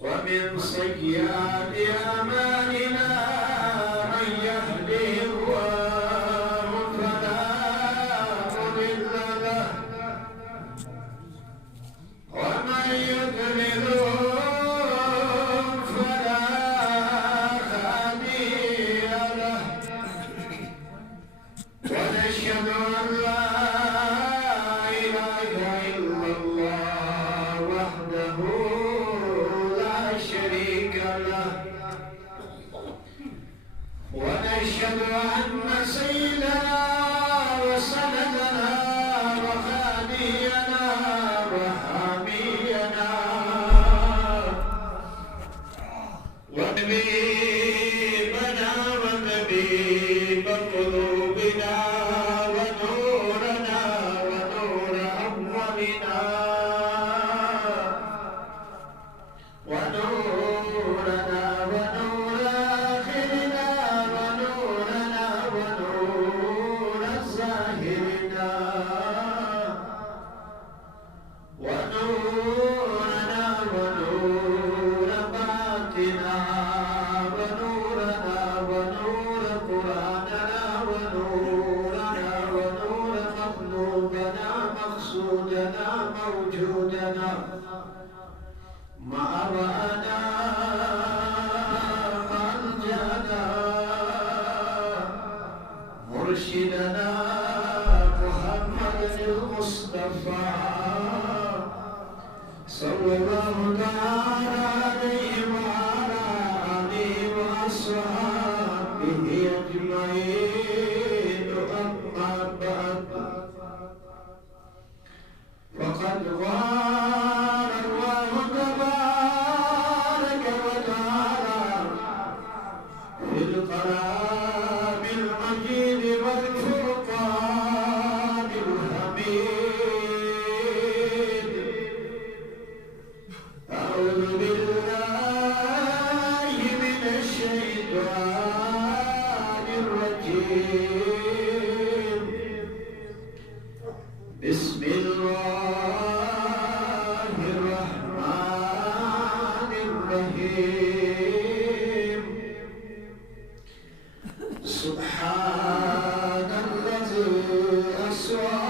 ومن سيئات أعمالنا من يهده وأشهد أن سيدنا وسندنا وهادينا وحامينا وطبيبنا وطبيب قلوبنا ونورنا ونور أولنا ونورنا ونور آخرنا ونورنا ونور ظاهرنا ونورنا ونور باطنا ونورنا ونور قرآننا ونورنا ونور مطلوبنا مقصودنا موجودنا مأوانا ملجأنا مرشدنا محمد المصطفى صلى الله تعالى عليه وعلى آله وأصحابه أجمعين أما بعد فقد قال الله تبارك وتعالى في الكلام المجيد والفرقان الحميد أعوذ بالله من الشيطان الرجيم بسم الله الرحمن الرحيم سبحان الذي أسرى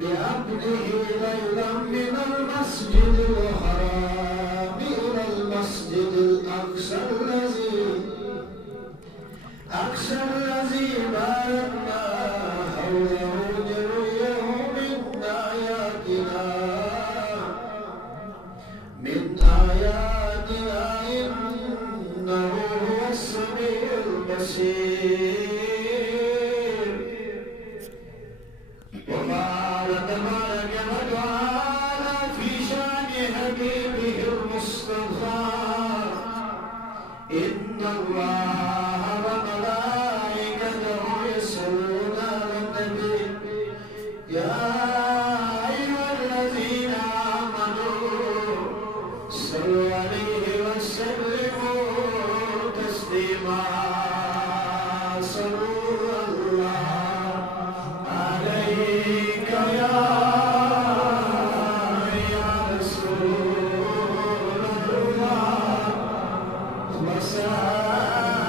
بعبده ليلا من المسجد الحرام إلى المسجد الأقصى الذي باركنا حوله لنريه من آياتنا إنه هو السميع البصير وقال تبارك وتعالى في شأن حبيبه المصطفى إن الله وملائكته يصلون على النبي يا أيها الذين آمنوا صلوا عليه وسلموا تسليما صلى الله عليك يا رسول الله وسلم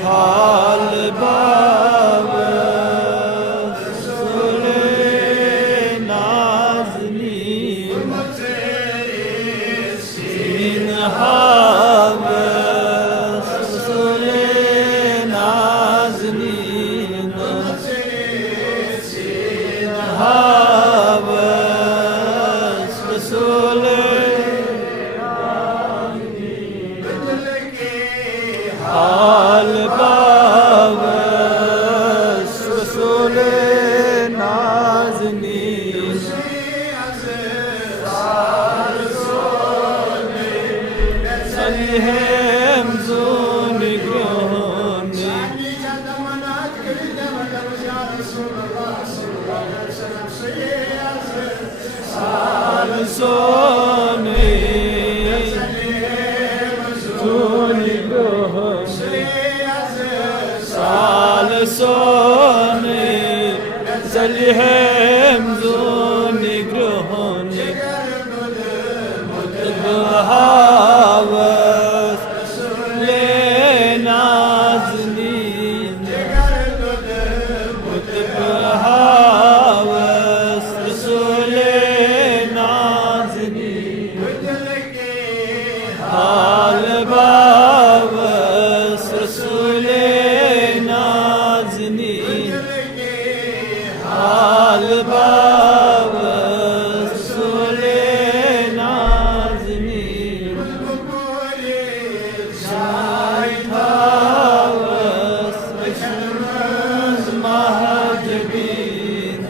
حال بابا رسول نازنین سین حابس رسول نازنین سین حابس رسول حال بابس رسول نازنین سلیهم زون گرونی سال سونی زون گرونی سال سونی سلیهم زون گرونی متبهاوس لنازنين متبهاوس رسول نازنين حال بابس رسول نازنين حال بابس رسول نازنين شاید هاوس بشرمز مهاجبین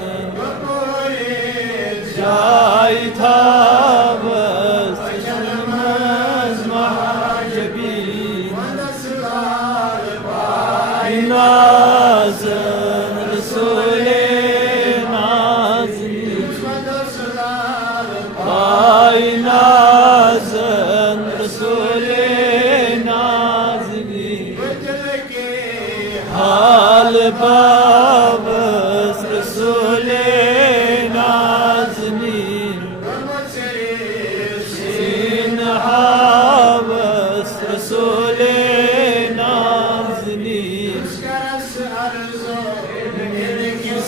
شاید هاوس بشرمز مهاجبین نازن رسول نازنین آی نازن رسول نازنین حال بابس رسول نازنین سین حابس رسول نازنین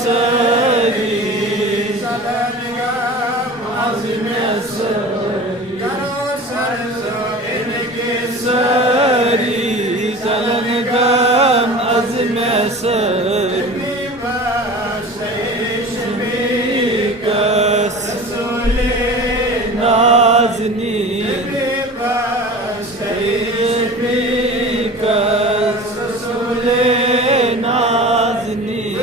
سری عظیم سری زلنگم عظیم سری شمیکس رسول نازنین شمیکس رسول نازنین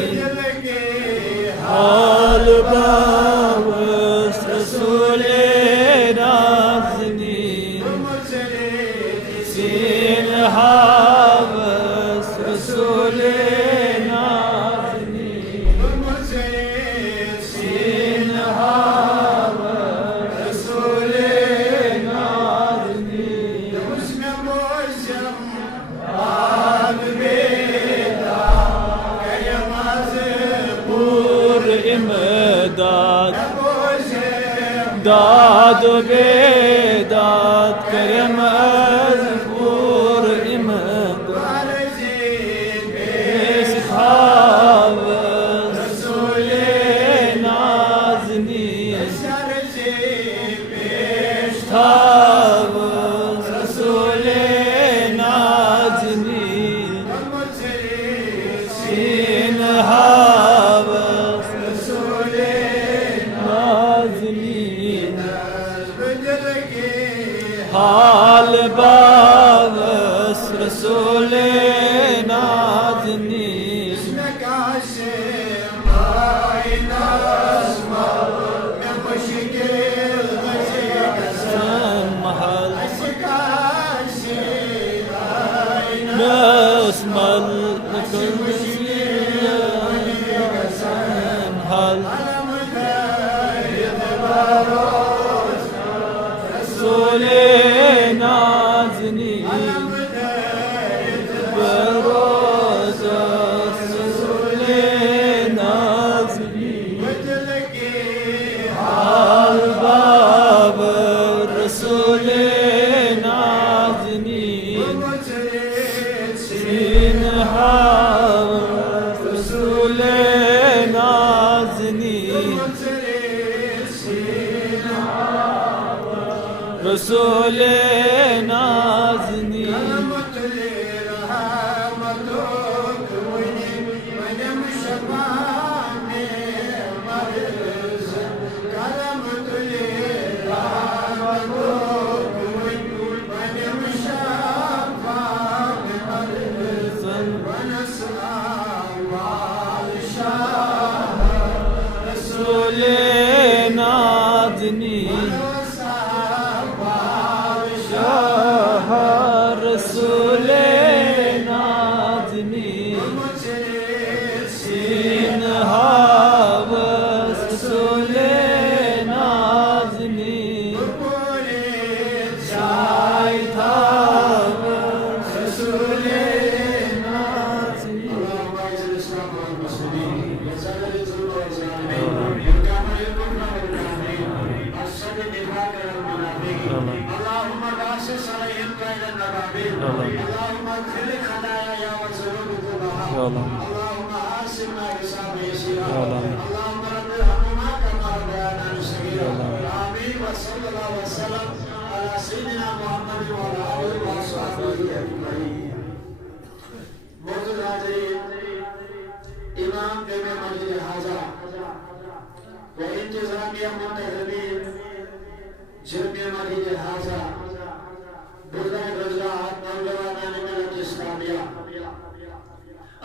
حال بابس رسول نازنین سین حابس رسول نازنین سین حابس رسول نازنین پور امداد داد و بیداد کرم از پور امداد بیس حافظ رسول نازنین حافظ رسول نازنین سین حافظ رسول نازنین حال بابس رسول نازنین محل نسمل رسول نازنین بروز رسول نازنین حال باب رسول نازنین سین اللهم اغفر لخطايانا وذنوبنا اللهم حاسبنا حسابا يسيرا اللهم رب ارحمنا كما ربيانا صغيرا آمين وصلى الله وسلم على سيدنا محمد وعلى آله وصحبه أجمعين. موجود حاضرین امام جامع مسجد حاضر وانتظامیہ منتظمین جامع مسجد حاضر بزرگ حضرات نوجوانان ملت اسلامیہ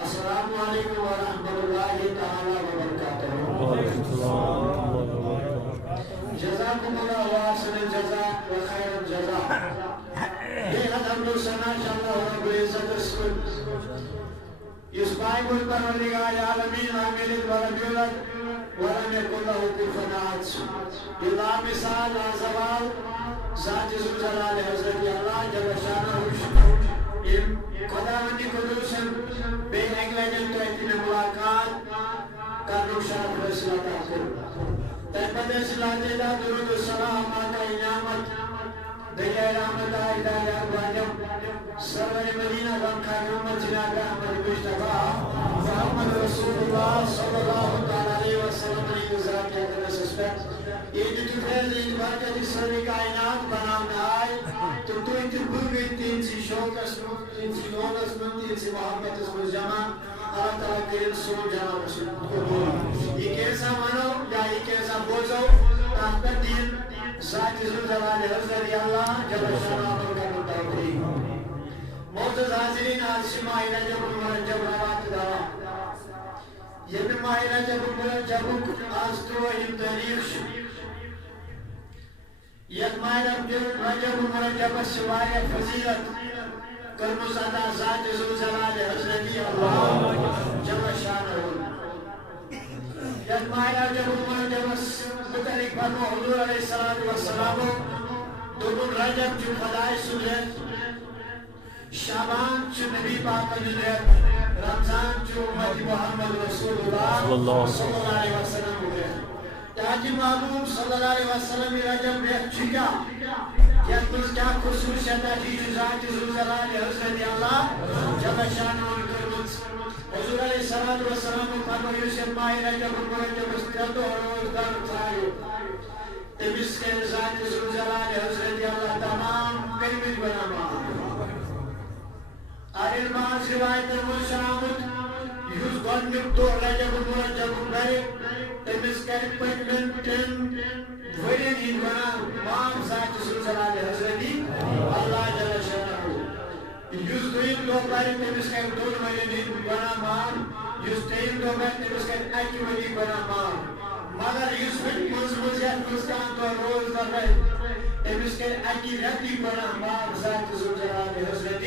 السلام علیکم ورحمۃ اللہ تعالی وبرکاتہ. جزاکم اللہ احسن الجزاء وخیر الجزاء. یہ حمد و ثنا اللہ رب العزت رسول اس بائب الپروردگار عالمین عامل ولم یولد ولم یکن له کفوا احد. بلا مثال لا زوال ذات ذوالجلال حضرت اللہ جل شانہ خداوند قدوسن بے اگلجن تو اتنے ملاقات کرنو شرف فیصلہ عطا کرو. تحمد صلاۃ درود السلام آقا نعمت دلیل رحمت ہدایت واجب سرور مدینہ غم خیر امت جناب احمد مصطفیٰ محمد رسول اللہ صلی اللہ علیہ وسلم نے ذات اقدس اسپیکٹ یہ جو فیض ان برکت سری کائنات بنانا آئے تو انتی بھوگی تین سی شوق اسم تین سی نون اسم تین سی محبت اسم جمع اللہ تعالیٰ کریم سو جناب رسول کو بولا. یہ کیسا منو یا یہ کیسا بوزو تاہتا دین ذات ذوالجلال حضرت اللہ جل شانہ کا توفیق. معزز حاضرین آج ماہ رجب المرجب روات دارا یہ ماہ رجب المرجب آج تروہیم تاریخ یہ ماہ رجب المرجب سوائے فضیلت کرمز عطا ذات ذوالجلال حضرت اللہ جل شانہ. یہ ماہ رجب المرجب متعلق فرمو حضور علیہ السلام دونوں رجب جو خدای سنت شعبان جو نبی پاک جنت رمضان جو امت محمد رسول اللہ صلی اللہ علیہ وسلم ہوئے. تاجی محبوب صلی اللہ علیہ وسلم رجب ریخ چکا یا تُس کیا خصوصیت ہے جو ذات ذوالجلال حضرت اللہ جل شانہ کرمت حضور علیہ السلام فرمائے یوسف ماہ رجب المرجب استعدو روز در تھائیو تمس کے ذات ذوالجلال حضرت اللہ تمام کلمت بناما. آئین باز روایت المشامت یوز گونیک دو رجب المرجب بھائی تمس کے پنجن تن ورین ہی بنا مام ذات ذوالجلال حضرت اللہ جل شانہ. یوز دویم دو بھائی تمس کے دون ورین ہی بنا مام یوز تیم دو بھائی تمس کے ایکی ورین بنا مام مگر یوز مزمزیت مزکان تو روز در رہے تمس کے ایکی رتی بنا مام ذات ذوالجلال حضرت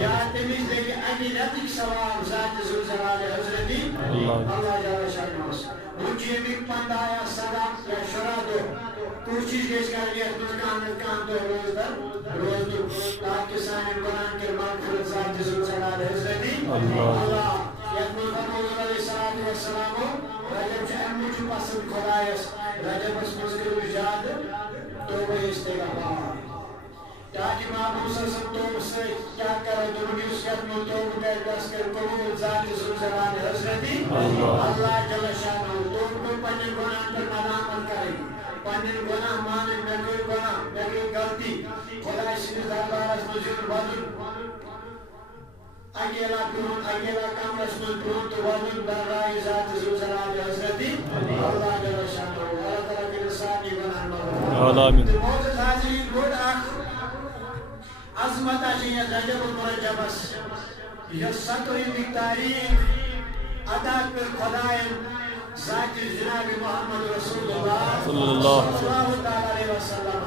یا تمس دیکھ ایکی رتی سواب ذات ذوالجلال حضرت اللہ جل شانہ. مجھے بھی پندایا صدا یا شرع دو کوشش گیش کر لیا مزکان تو روز در روز دو تاکہ سانی قرآن کے مغفرت ذات ذوالجلال حضرت اللہ یکمل فرمود علیہ السلام رجب چاہم مجھو پسند خدایس رجب اس مذکر وجاد توبہ استغفار. تاکہ محبوب صلی اللہ علیہ وسلم سے کیا کرے درودی اس یکمل توبہ کا دس کر قبول ذات ذوالجلال حضرت اللہ جل شانہ. تو کوئی پنجن گناہ پر ندامت کرے پنجن گناہ مانے میں کوئی گناہ میں کوئی غلطی خدا سید دربار اس مجھول بدل اگیلا کرون اگیلا کامرس من کرون تو وزن برائی ذات ذوالجلال حضرت اللہ جل شانہ. اللہ تعالیٰ کی رسانی بنانا. آمین. معزز حاضرین گوڑ آخر عظمت آجیہ رجب المرجبس یہ ستوئی تاریخ ادا کر خدائم ذات جناب محمد رسول اللہ صلی اللہ علیہ وسلم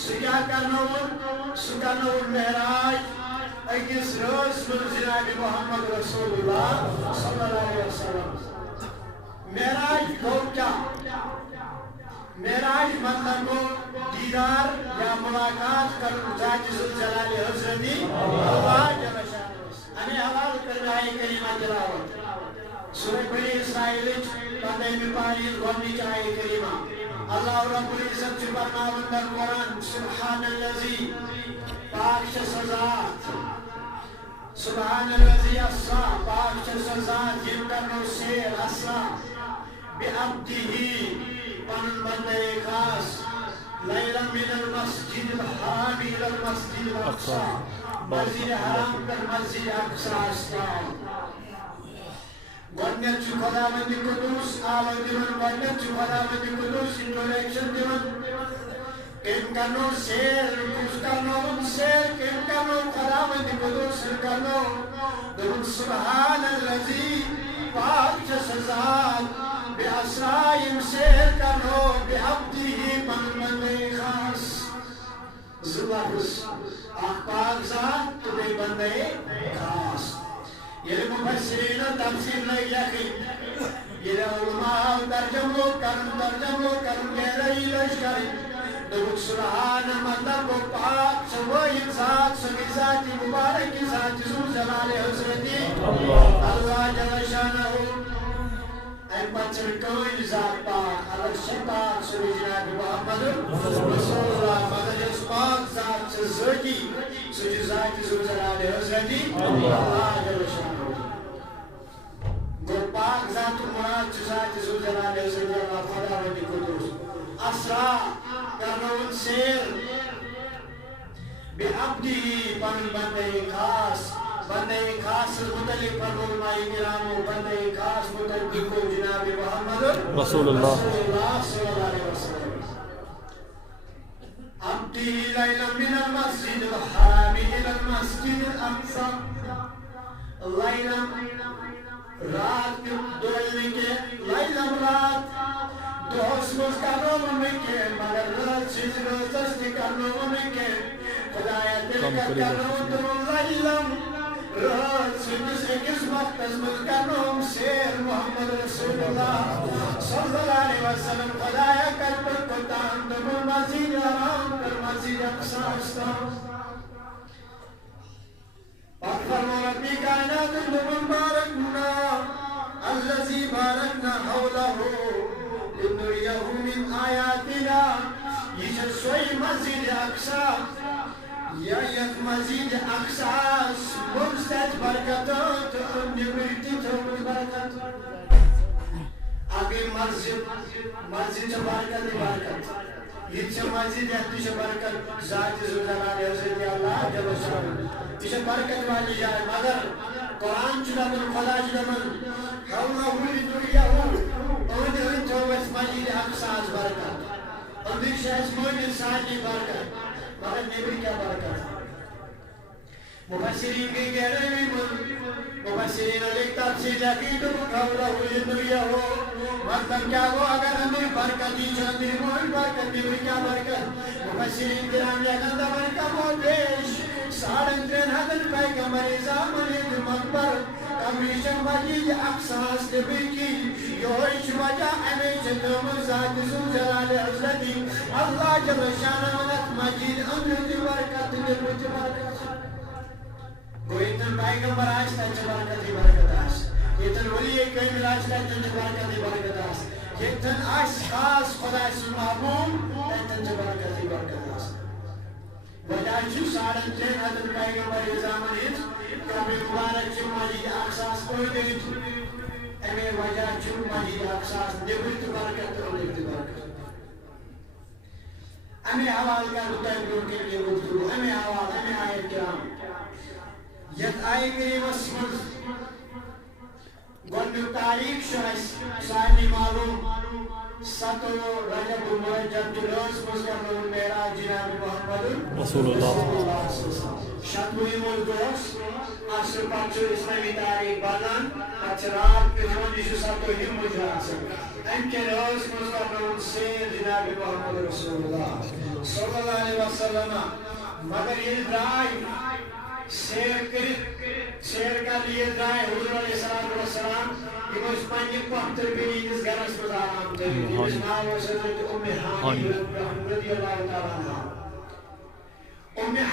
سکیا کرنور محراج اکس روز من جناب محمد رسول اللہ صلی اللہ علیہ وسلم. محراج کو کیا معراج مطلب کو دیدار یا ملاقات کر ذات ذوالجلال حضرت اللہ جل شانہ. ہمیں حوال کرنا ہے کریمہ تلاوت سورہ بنی اسرائیل 15 پاری گوڑنی چاہیے کریمہ اللہ رب العزت فرماون در قرآن سبحان الذی پاک ذات سبحان الذی اسرا پاک ذات یم کرنو سیر اسرا بعبدہ پنن بندے خاص لیلا من المسجد الحرام الى المسجد الاقصى مسجد حرام کر مسجد اقصى استان گۄڈنیٚتھ چھُ خۄداوندِ قُدوٗس آلو دِوان گۄڈنیٚتھ چھُ خۄداوندِ قُدوٗس انٹروڈکشن دِوان کٔمۍ کرنو سیر کُس کرنووُن سیر کٔمۍ کرنو خۄداوندِ قُدوٗسن کرنو دوٚپُن سبحان الذی پاک چھِ سۄ ذات بے اسرا یم سیر کرنو بعبدہ پنُن بندے خاص زٕ لفظ اکھ پاک ذات تہٕ بیٚیہِ بندے خاص ییٚلہِ مُفسریٖنو تفسیٖر لٲگۍ لیکھٕنۍ ییٚلہِ علماءو ترجمہ لوگ کرُن گہرٲیی لٔج کرٕنۍ دوٚپُکھ سبحان مطلب گوٚو پاک چھِ وٲحِد ذات سۄ گٔے ذاتِ مُبارک ذاتِ ذو جلالِ حضرتِ اللہ جل شانہ اَمہِ پتہٕ چھِ کٕہٕنۍ ذات پاک الگ چھِ پاک سۄ گٔے جناب محمد رسول اللہ مگر یۄس پاک ذات چھِ ذٲتی سۄ چھِ ذاتِ ذو جلالِ حضرتِ اللہ جل شانہ گوٚو پاک ذات مراد چھُ ذاتِ ذو جلالِ حضرتِ اللہ خۄداوندِ قُدوٗس اسرا کرنووُن سیر بعبدہ پنُن بندے خاص متعلق فرمائے کرامو بندے خاص متعلق کو جناب محمد رسول اللہ صلی اللہ علیہ وسلم عبدہ لیلا من المسجد الحرام الى المسجد الاقصى لیلا رات دۄہلہِ کینٛہہ لیلم رات دۄہس منٛز کرنووُن نہٕ کینٛہہ مگر رٲژ سٕنٛزِ رٲژس تہِ کرنووُن نہٕ کینٛہہ خۄدایا تیٚلہِ کرنووُن دوٚپُن لیلم رٲژ سٕنٛدِس أکِس وقتس منٛز کرنووُم سیر محمد رسول اللہ صلی اللہ علیہ وسلم خۄدایا کتہِ پٮ۪ٹھ کوٚتام دوٚپُن مسجد حرام پٮ۪ٹھ مسجد اقصاہس تام پتہٕ فرموو ربِ کائناتن دوٚپُن بارکنا الذی بارکنا حولہ لنریہ من آیاتنا یہ چھِ سۄے مسجد اقصا یتھ مسجد اقصاہس منٛز تتہِ برکت تہٕ نیٚبرۍ تہِ تھٲومٕژ برکت اکھ گٔے مسجد چھِ برکتٕے برکت یہ چھِ مسجد یتھ تہِ چھِ برکت ذاتِ ذو جلالِ حضرتِ اللہ جل شانہ یہ چھِ برکت والی جاے مگر قرآن چھُ دپان خدا چھُ دپان حولہ لنریہ أنٛدۍ أنٛدۍ تھٲو اَسہِ مسجد اقصاہس برکت أنٛدٕرۍ چھِ اَسہِ مٲنِتھ سارنٕے برکت مگر نیٚبرۍ کیٛاہ برکت مفسرین گٔے گہرٲوی منٛز مفسریٖنو لیٚکھۍ تفسیٖر لیکھٕنۍ دوٚپُکھ حولہ لنریہ مطلب کیٛاہ گوٚو اگر أنٛدٕرۍ برکت یی چھِ أنٛدٕرۍ مٲنۍ برکت نیٚبرۍ کیٛاہ برکت مفسریٖن کرام لیکھان دپان کمو پیش 3.5 ہتن پیغمبر زامن ہٕنٛدۍ مقبر قبرِ چھِ مسجد اقصاہس نیٚبٕرۍ کِنۍ یِہوٚے چھُ وجہ اَمے چھِ تھٲومٕژ ذاتِ ذو جلالِ حضرتِ اللہ جل شانہ اَتھ مسجد أنٛدرٕ تہِ برکت تہٕ نیٚبرٕ تہِ برکت گوٚو ییٚتٮ۪ن پیغمبر آسہِ تتہِ چھِ برکتٕے برکت آسہِ ییٚتٮ۪ن ولی کٲمِل آسہِ تتٮ۪ن چھِ برکتٕے برکت آسہِ ییٚتٮ۪ن آسہِ خاص خۄداے سُنٛد محبوٗب تتٮ۪ن چھِ برکتٕے برکت آسان وجہ چھُ 3.5 ہتن پیغمبر زامن ہٕنٛز قبرِ مُبارک چھِ مسجد اقصاہس أنٛدۍ أنٛدۍ اَمے وجہ چھُ مسجد اقصاہس نیٚبرۍ تہِ برکت تہٕ أنٛدرۍ تہِ برکت اَمے حوالہٕ کرٕ بہٕ تۄہہِ برٛونٛٹھ کَنہِ کیٚنٛہہ گُفتگوٗ اَمے حوالہٕ اَمے آیت کرام یتھ آیہِ کریٖمس منٛز گۄڈنیُک تاریٖخ چھُ اَسہِ سارنٕے معلوٗم 7 رجب المرجب تہٕ رٲژ منٛز کرنووُن معراج جناب محمد رسول اللہ 7وٕہِم دۄہس عصرٕ پتہٕ چھُ اسلٲمی تاریٖخ بدلان پتہٕ چھِ رات یِوان یہِ چھُ 7وٕہِم مُجر آسان اَمہِ کہِ رٲژ منٛز کرنووُن سیر جناب محمد رسول اللہ صلی اللہ علیہ وسلم مگر ییٚلہِ درٛاے سیر کٔرِتھ سیر کرنہِ ییٚلہِ درٛاے حضوٗر علیہ الصلوٰتُ وسلام یِم ٲسۍ پننہِ پۄپھتٕر بیٚنہِ ہٕنٛدِس گرس منٛز آرام کٔرِتھ ییٚمِس ناو اوس حضرت ہانی رضی اللہ تعالیٰ عنہا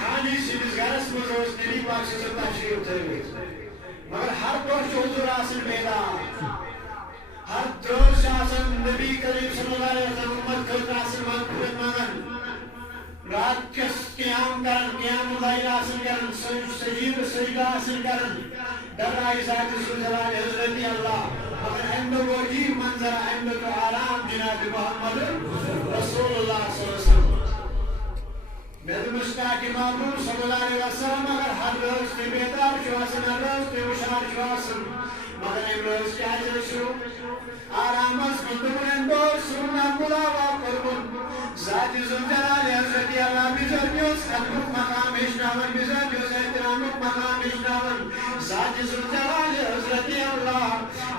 ہانی سٕنٛدِس گرس منٛز اوس نبی پاک صلی اللہ علیہ وسلم تشریٖف تھٲوِتھ مگر ہر دۄہ چھُ حضوٗر آسان بیدار ہر دور شاسن نبی کریم صلی اللہ علیہ وسلم امت کو تاثر مقبول مانن رات کس قیام کرن قیام الليل حاصل کرن سجید سجدہ حاصل کرن درائے ذات سلطان حضرت اللہ مگر اندو وجی منظر اندو تو آرام جناب محمد رسول اللہ صلی اللہ علیہ وسلم میرے مشتاق محبوب صلی اللہ علیہ وسلم اگر ہر روز نے بیدار شواسن ہر روز نے وشار شواسن مگر ام روز کیا جلشو آرام از مندون اندو سننا ملاوا قربن ذات زلجلال حضرت اللہ بزرگیوس خدمت مقام اشناون بزرگیوس احترامت مقام اشناون ذات زلجلال حضرت اللہ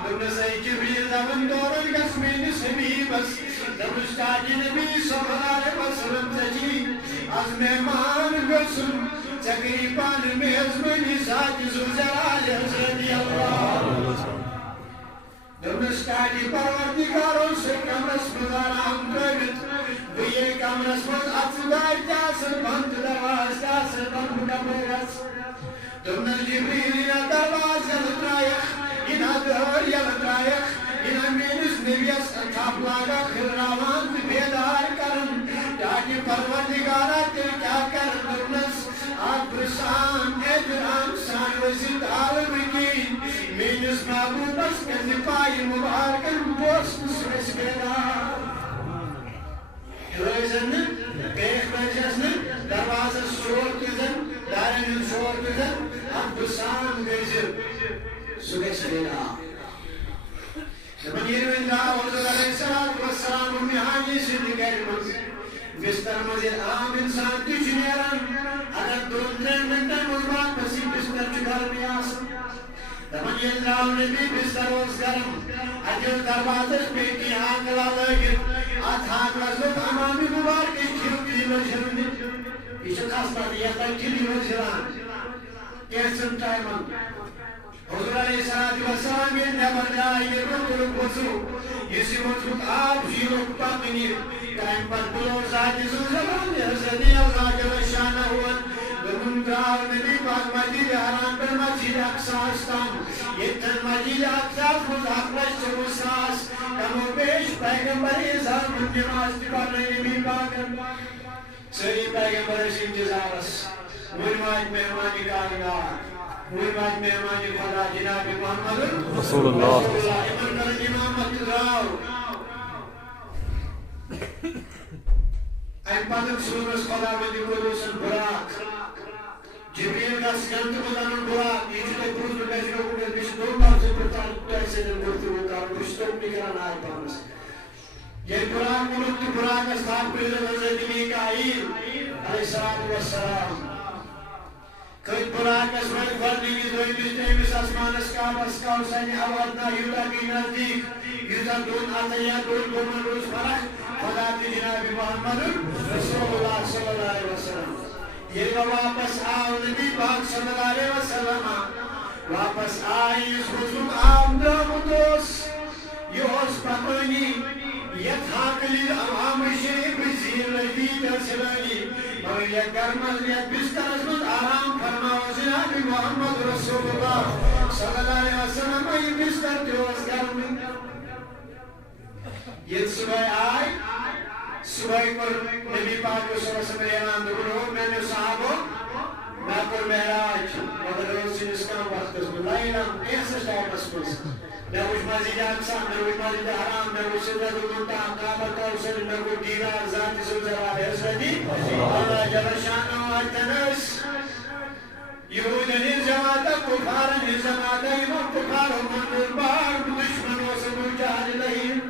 دن سائی جبریل دون دورن گسمین سبی بس دمشتاق نبی صلی اللہ علیہ وسلم تجی از مہمان گسن تقریبان میزمنی ذات زلجلال حضرت اللہ دمشتاق پروردگاروں سے کمرس مدارام کرد یہ کمرس مد افدائی تاثر بند دواز تاثر بند کمرس دمنا جبریل اینا دواز یلترائیخ اینا دور یلترائیخ اینا مینس نویس کابلاغا خراوان بیدار کرن تاکہ پروردگارہ تیر کیا کرن دمنس آپ برسان احترام سان وزید عالم کی مینس محبوبس کرد پائی مبارکن بوسن سویس بیدار روزن بیخ بجسن دروازه شور کزن دارن شور کزن اب بسان گزر سویس بیدار من یروین دا حضور علیہ السلام امیحانی سندگر مز بستر مزید عام انسان تیچ نیران اگر دون ترین منٹن مزبان پسی بستر چکر بیاسن دمن یلداو نبی بستر وز گرم اجل دروازش بیٹی آنگلا لگن آت آنگلا زب امامی مبارک کیوں کلیور جرمی ایشو خاص بات یہ تا کلیور جران کیسن ٹائمن حضور علیہ السلام یہ نبر جائے یہ رکل وزو یسی مطلق آپ جیرک پاکنی ٹائم پر بلو ذات زلزلان حضرت اللہ جل شانہ ہوا دمن دراو نبی پاک مجید حرام پر مجید اقصا استان یہ تن مجید اقصا خود اقلش چوساس کم و پیش پیغمبر ازار من نماز دکار نبی پاکن سری پیغمبر اس انتظارس مرماج مہمانی کارگار مرماج مہمانی خدا جناب محمد رسول اللہ امن کر امامت دراو این پادم سورس خدا مدی قدوسن براک جبریل کا سکنت مدانن براک یہ چھتے پروز میں بیشی لوگوں کے بیشی دو بار سے پرتان پیسے دن کرتی ہوتا اور کچھ تو نگران آئے پانس یہ براک ملک براک استان پریزن حضرت میکائیل علیہ السلام کئی براک اسمائل فردی کی دوئی بشتے مس اسمان اسکام اسکام سینی آوادنا یودا کی نزدیک یودا دون آتیا دون گومن روز فرق خدا کی جناب محمد رسول اللہ صلی اللہ علیہ وسلم یہ واپس آؤ نبی پاک صلی اللہ علیہ وسلم واپس آئی اس حضور آمدہ دوست یہ اس پتونی یہ تھاکلی عوام شیب زیر لگی ترسلالی اور یہ گرمل یہ بستر ازمت آرام فرماو جناب محمد رسول اللہ صلی اللہ علیہ وسلم یہ بستر دیوز گرمی یہ صبح آئی صبح پر نبی پاک صلی اللہ علیہ وسلم اعلان دکھو میں نے صحابوں میں پر محراج مگر روز سے اس کا وقت اس میں لائلام ایسا ٹائم اس میں میں کچھ مزید اقسام میں کچھ مزید حرام میں کچھ صدر المنتحہ کعبت اوسر میں کچھ دیدار ذات زلزلہ حضرتی اللہ جل شانہ وارتنس یہود نظامات کفار نظامات امام کفار من دربار دشمنوں سے مجاہد لہیم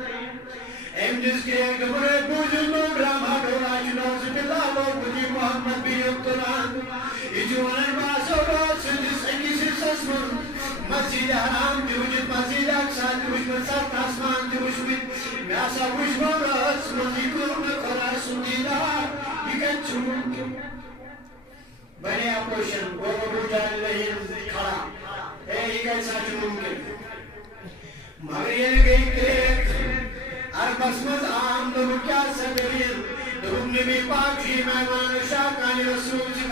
ایم جس کے ایک دمرے بوجن نوگرام حدولا جنوز باللہ وقتی محمد بھی ابتلان اجوان باس و رات سے جس اکی سے سسمن مسجد حرام دی وجد مسجد اقصا دی وجد سات آسمان دی وجد میاسا وجد مرس مزیدور میں خلاص دیدار یہ چمون بنی اپوشن گوبو جان لہیم کھڑا اے یہ کیسا ممکن مگر یہ گئی کریک بسمت عام دو کیا سبیل دو نبی پاک جی مہمان شاکانی رسول جی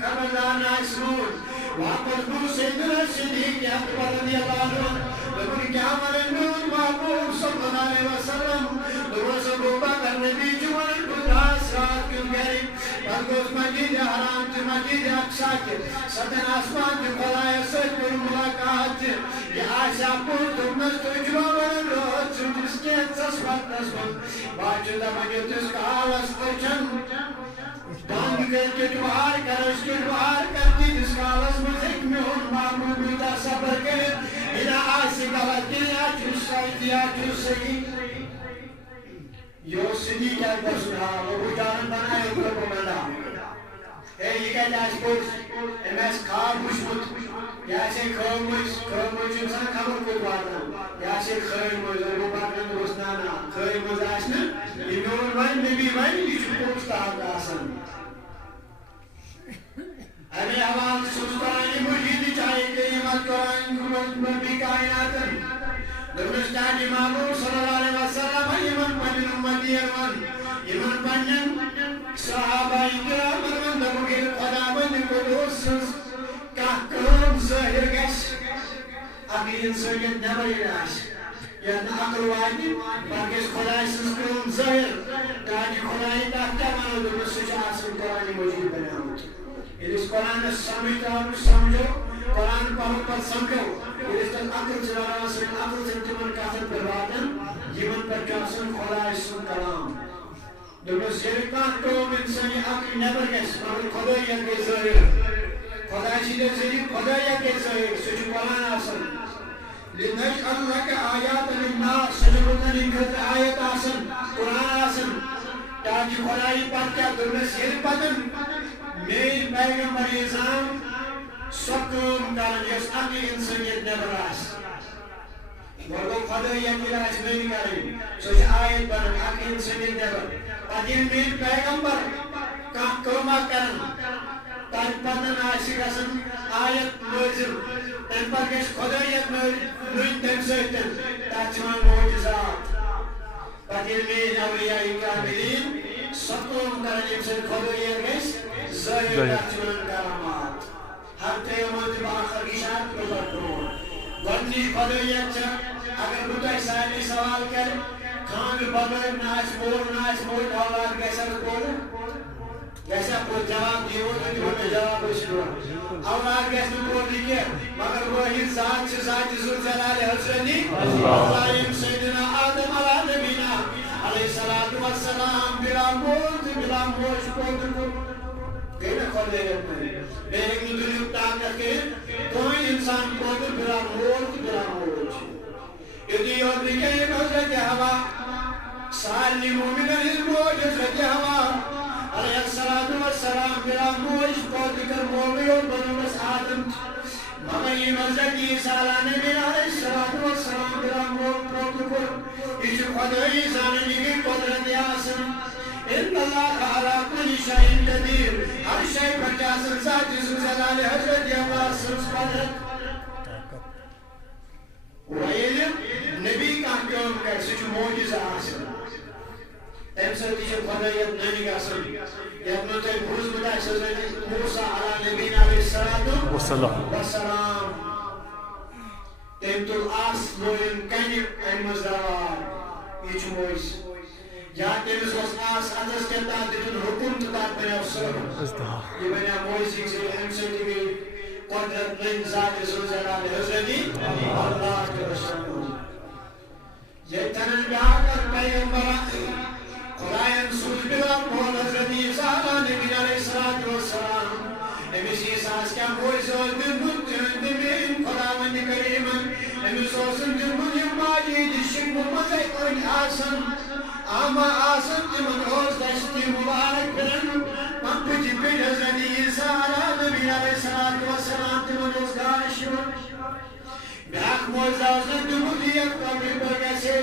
خبردار ناسمون واپس گو سیدنا صدیق اکبر رضی اللہ عنہ لگن کیا مرن نور محبوب صلی اللہ علیہ وسلم درس ابو بکر نبی جوان بدراس رات کیوں گری پرگوز مجید حرام چی مجید اقصا کے ستن آسمان چی خدای سچ پر ملاقات یہ آشا پر دمس تجوا مرن روز چونس کے سس وقت نسبت باچدہ مجید اس کا آلس پچن دانگ کر کے دوار کر اس کے دوار کرتی جس کا آلس مزک میں ہون معمولیتا صبر کرے الہ آسی غلطی آجوز سائیتی آجوز سہی یہ صدیق اکبر سنہا وہ جانن بنائے اکبر کو ملا اے یہ کہتے ہیں اسپورس ایمیس خواب مشمت یا سے خرموز انسان خبر کو دوارنا یا سے خرموز ابو بکر رسنانا خرموز آسنا یہ نور ون نبی ون یہ شکوز تاہم آسن ہمیں حوال سلطانی مجید چاہے قیمت قرآن نبی کائناتن درمشتان امامو صلی اللہ علیہ وسلم یمن پنن امتی یمن پنن صحابہ اکرام من دمگل خدا من قدوس کام ظاہر گش عقل انسانیت نبر علاش یا عقل واجب بلکہ خدا سنسکرم ظاہر تاکہ خدای تاکتا منو درمش سجاسم قرآن مجید بنامت اس قرآن سمجھتا ہوں سمجھو قرآن پاک پر سمجھو اس تک عقل چلانا سن عقل سے تمن کافر پر باتن جیون پر جاسن خدا سن کلام دونوں شرکان قوم انسانی عقل نبر گیس مگر خدا یک ظاہر خدا چیزے ذریع خدا یک ظاہر سچ قرآن آسن لنجعل لك آیات للناس سجبتن انکت آیت آسن قرآن آسن تاکہ خدای پر کیا دونوں شرکتن میری پیغمبر اعظام سکم کرن یس عقل انسانیت نبر آس ورگو خدا یکی راج نہیں کریں سوچ آیت برن عقل انسانیت نبر پتین میری پیغمبر کما کرن تاک پتن آسی گسن آیت نوزر تن پر گش خدا یک نوین تن سویتن تاک چمان موجزات پتین میری اولیاء کاملین سکم کرن انسان خدا یک گش ظاہر چمان کرامات ہر قیامت آخر کی شاید کو بردون گونی خدایت چا اگر بتائی سائلی سوال کر کھانگ بغیر ناچ مور اولاد کیسا بکول کیسا پر جواب دیو تو ہمیں جواب بشنو اولاد کیسا بکول دیکھے مگر وہی ذات سے ذات زلزلال حسنی اللہم سیدنا آدم علیہ نبینا علیہ السلام بلا موش کو کہنا خود لیت میں ایک ندولی اکتاب رکھے کوئی انسان کو بلا موت یدی یاد لکھے ایک حضرت ہوا سالی مومن الموج حضرت ہوا علیہ السلام بلا موش کو دکر مومی اور بنوس آدم مغیم حضرت عیسیٰ نبی علیہ السلام بلا موت پروتوکل اس خدای زاننی کی قدرت آسن ان اللہ علی کل شیء قدیر ہر شیء پر جاسن ذات زلزلال حضرت اللہ سبحانہ وعلم نبی کا کام کر سچ معجزہ حاصل تم سے دیجھے خدایت نبی کا سن یا نوتے بروز بتائے حضرت موسیٰ علی نبینا علیہ السلام تم تو آس لوئن کنی مزدوار یہ چموئیس یا تیرس was آس ادرس کہتا دیتن حکم تتاک بنا سر یہ بنا موسیق سے ہمسے دیگی قدرت من ذات زلزلال حضرتی اللہ کے رسول یہ تنن بیاکر پیغمبر خدایان سوز بلا مول حضرت عیسیٰ نبی علیہ السلام امیس عیسیٰ اس کیا موسیق دن دمین خداوند کریمن امیس اوسن دن یماجی دشن ممزق ان آسن آما آسن تمن روز دشتی مبارک برن من پچی پیٹ حضرت عیسیٰ نبی علیہ السلام تمن روز گاشن بیاک موزہ حضرت دمودیت قبری پر گیسے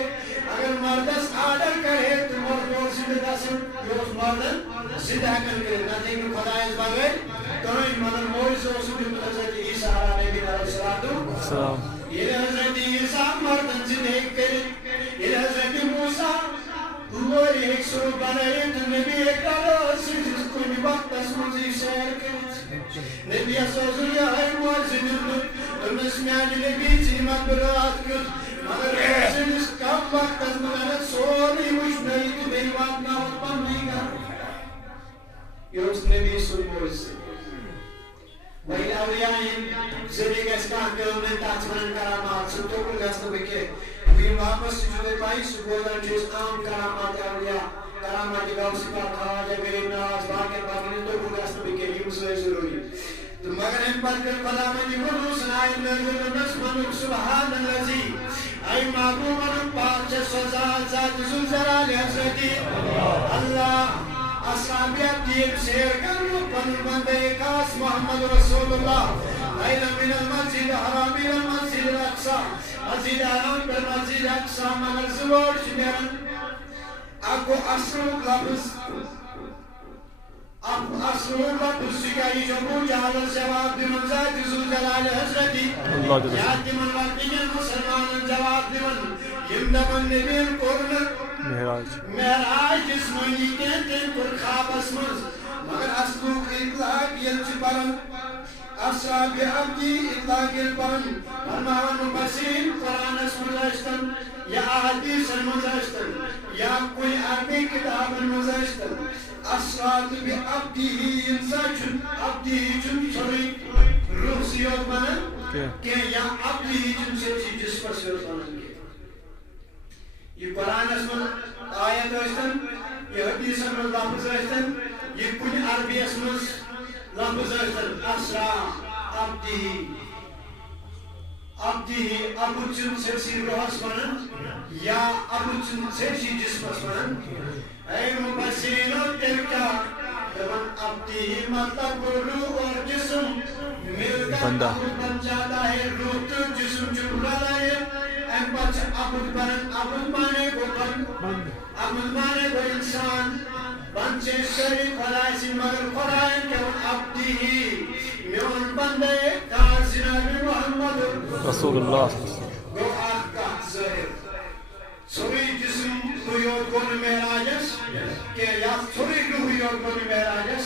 اگر مردس آڈر کرے تو مرد اور زندہ سن روز مردن زندہ کر کرے نتنگ خدایت بغیر تو ان مدن موزہ حضرت عیسیٰ نبی علیہ السلام یہ حضرت عیسیٰ مردن زندہ کرے یہ حضرت موسیٰ دوری ایک سو بنائے تو نبی ایک دارو سجد کنی کُنہِ وقتس منٛزٕے سیر کٔرِتھ نبیَس اوس یِہوٚے موزٕ دیُتمُت دوٚپنَس میٛانہِ نبی ژٕ یِمکھ بہٕ راتھ کیُتھ مگر أمِس کم وقتس منٛز سورُے وٕچھنٲیِتھ تہٕ بیٚیہِ واتناوَتھ پنٛنُے گرٕ یہِ اوس نبی سُنٛد موزٕ وۄنۍ اولیا ہٕنٛدۍ ذٔریعہٕ گژھِ کانٛہہ کٲم نہٕ تَتھ چھِ وَنان کرامات سُہ توٚکُن گژھٕ نہٕ بہٕ کینٛہہ بہٕ یِمہٕ واپس سُہ چھُ تۄہہِ پَیی سُہ بوزان چھِ أسۍ عام کرامات اولیا کرامات غوث پاک خواجہ غریٖب نواز باقین توٚکُن گژھٕ نہٕ بہٕ کینٛہہ یِم سٲنۍ ضروٗری تہٕ مگر اَمہِ پتہٕ کٔر خۄداوندِ قُدوٗسن آیت نٲزِل دوٚپنَس وَنُکھ سُبحان الذی اے محبوب وَنُکھ پاک چھےٚ سۄ ذات ذاتِ ذوالجلال حضرتِ اللہ اصحابِ ابدیٖن سیر کرنُک پنُن بندے خاص محمد رسول اللہ أَیْنَ مِنَ الْمَسْجِدِ الْحَرَامِ إِلَى الْمَسْجِدِ الْأَقْصَى مسجد حرام پٮ۪ٹھ مسجد اقصا مگر زٕ وٲرڈ چھِ نیران اکھ گوٚو اصلُک لفظ اصلُک لفظ چھُ کیٛاہ یہِ چھُ ابوٗ جہلس جواب دِوان ذاتِ ذوالجلالِ حضرتِ یا تِمن وقتِکٮ۪ن مُسلمانن جواب دِوان یِم دپان نبیَن کوٚر نہٕ معراج جسمٲنی کینٛہہ تٔمۍ کوٚر خوابس منٛز مگر اصلُک اطلاق ییٚلہِ چھِ پران اصحابِ ابدی اطلاق ییٚلہِ پران فرماوان مُفسِریٖن قرآنس منٛز ٲسۍتن یا احادیٖثن منٛز ٲسۍتن یا کُنہِ عربی کِتابن منٛز ٲسۍتن اصحابِ ابدی انسان چھُنہٕ ابدی چھُنہٕ سورُے روحسٕے یوت ونان کینٛہہ یا ابدی چھُنہٕ سٲرسٕے جسمس یوت ونان کینٛہہ یہِ قرآنس منٛز آیت ٲسۍتن یہِ حدیٖثن منٛز لفظ ٲسۍتن یہِ کُنہِ عربیَس منٛز لفظ ٲسۍتن اسرا ابدی ابدی ابُد چھُنہٕ سٲرسٕے روحس ونان یا ابُد چھُنہٕ سٲرسٕے جسمس ونان اے مُفسِریٖنو تیٚلہِ کیٛاہ دپان ابدی مطلب گوٚو روح اور جسم مل کر ابُد بن جاتا ہے روح تہٕ جسم چھُ رلٲیِتھ اَمہِ پتہٕ چھِ ابُد بنان ابُد مانے گوٚو ابُد مانے گوٚو انسان بند چھِ أسۍ سٲری خۄداے سٕنٛدۍ مگر خۄدایَن کیٛاہ ووٚن ابدی میون بندے خاص جنابِ محمد رسول اللہ گوٚو اکھ کتھ ظٲہِر سورُے جسم یوت گوٚو نہٕ معراجس کینٛہہ یا سورُے روح یوت گوٚو نہٕ معراجس